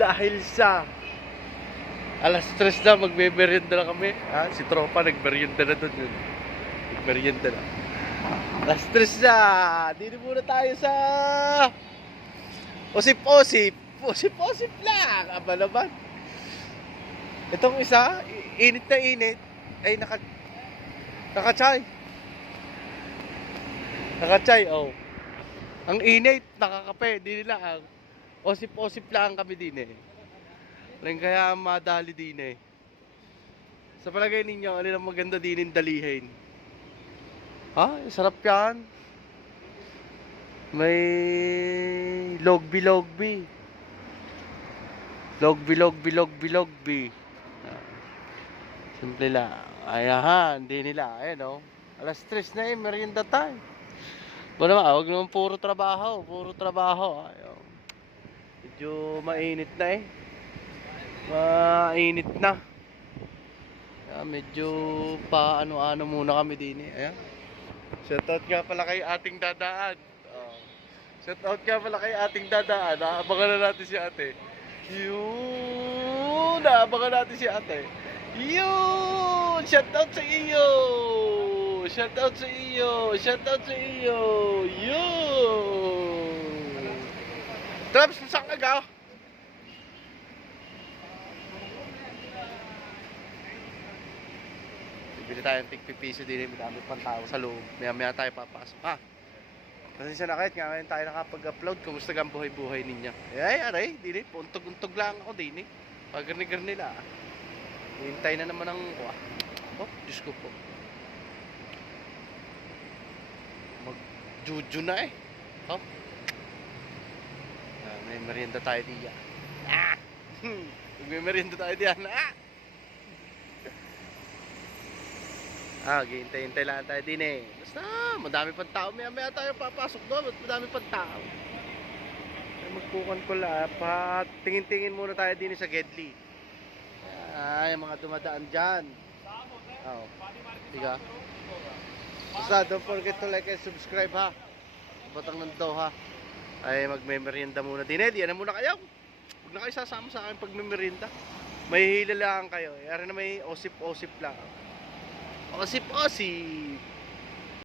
dahil sa alas 3 na, magbe-merienda na kami. Si Tropa nagmerienda na doon yun. Nagmerienda na. Alas 3 na. Dito muna tayo sa Osip-osip. Osip-osip lang. Aba naman. Itong isa, init na init. Ay, nakachay. Nakachay, oh. Ang init, nakakape. Di nila ang osip-osip lang kami din eh. Kaya madali din eh. Sa palagay ninyo, ano ang maganda din yung dalihin? Sarap yan. May logbi. Logbi. Simple lang. Ayan, hindi nila. Ayan o. Alas 3 na eh, merienda time. Wala naman, huwag naman puro trabaho. Ayaw. Medyo mainit na eh. Mainit na. Medyo pa ano-ano muna kami din eh. Ayan. Shoutout nga pala kay ating dadaan. Shoutout nga pala kay ating dadaan. Naabangan na natin si ate. Yun! Naabangan natin si ate. Yun! Shoutout sa iyo! Shoutout sa iyo! Yun! Traps, saan ka ga? Bili tayo ng tig-pipiso din, madami pang tao sa loob. Maya tayo papasok. Pasensya na kahit nga ngayon tayo nakapag-upload. Kumusta ang buhay-buhay ninyo? Aray, dini, puntog-untog lang ako dini. Pag-garni-garni nila. Hintay na naman ang Diyos ko po. Mag-juju na eh. May merienda tayo diyan. May merienda tayo diyan. Hintay lang tayo din eh. Basta, madami pang tao. Maya tayo papasok doon. Madami pang tao. Magkukan ko lang. Tingin-tingin muna tayo din sa Gedli. Yung mga dumadaan dyan. Diga. Basta, don't forget to like and subscribe ha. Batang nandaw ha. Ay, magme-merienda muna din eh. Diyan na muna kayo. Huwag na kayo sasama sa akin pag may merienda. May hila lang kayo. Yara na may osip-osip lang. Osip-osip.